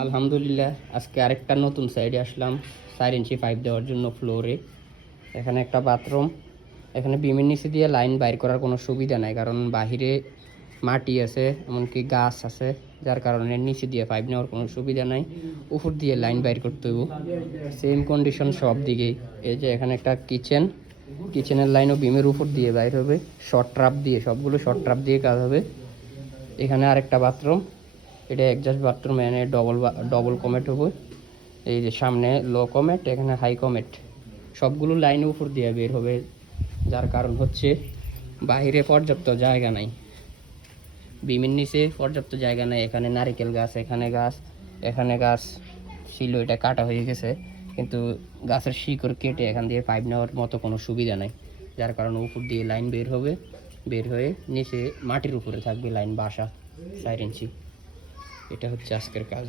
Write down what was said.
আলহামদুলিল্লাহ, আজকে আরেকটা নতুন সাইডে আসলাম 4 ইঞ্চি পাইপ দেওয়ার জন্য ফ্লোরে। এখানে একটা বাথরুম, এখানে বিমের নিচে দিয়ে লাইন বাইর করার কোনো সুবিধা নাই, কারণ বাহিরে মাটি আছে, এমনকি গাছ আছে, যার কারণে নিচে দিয়ে পাইপ নেওয়ার কোনো সুবিধা নাই। উপর দিয়ে লাইন বাইর করতে হবে, সেম কন্ডিশন সব দিকেই। এই যে এখানে একটা কিচেন, কিচেনের লাইনও বিমের উপর দিয়ে বাইর হবে, শর্ট ট্রাপ দিয়ে, সবগুলো শর্ট ট্রাপ দিয়ে কাজ হবে। এখানে আরেকটা বাথরুম, এটা অ্যাডজাস্ট বাথরুম, এখানে ডবল কমেট হবে। এই যে সামনে লো কমেট, এখানে হাই কমেট, সবগুলো লাইনের উপর দিয়ে বের হবে, যার কারণ হচ্ছে বাইরে পর্যাপ্ত জায়গা নাই, বিমের নিচে পর্যাপ্ত জায়গা নাই। এখানে নারিকেল গাছ, এখানে গাছ ছিল, এটা কাটা হয়ে গেছে, কিন্তু গাছের শিকড় কেটে এখান দিয়ে পাইপ নেওয়ার মতো কোনো সুবিধা নাই, যার কারণে উপর দিয়ে লাইন বের হবে, বের হয়ে নিচে মাটির উপরে থাকবে লাইন বাসা 4 ইঞ্চি। এটা হচ্ছে আজকের কাজ।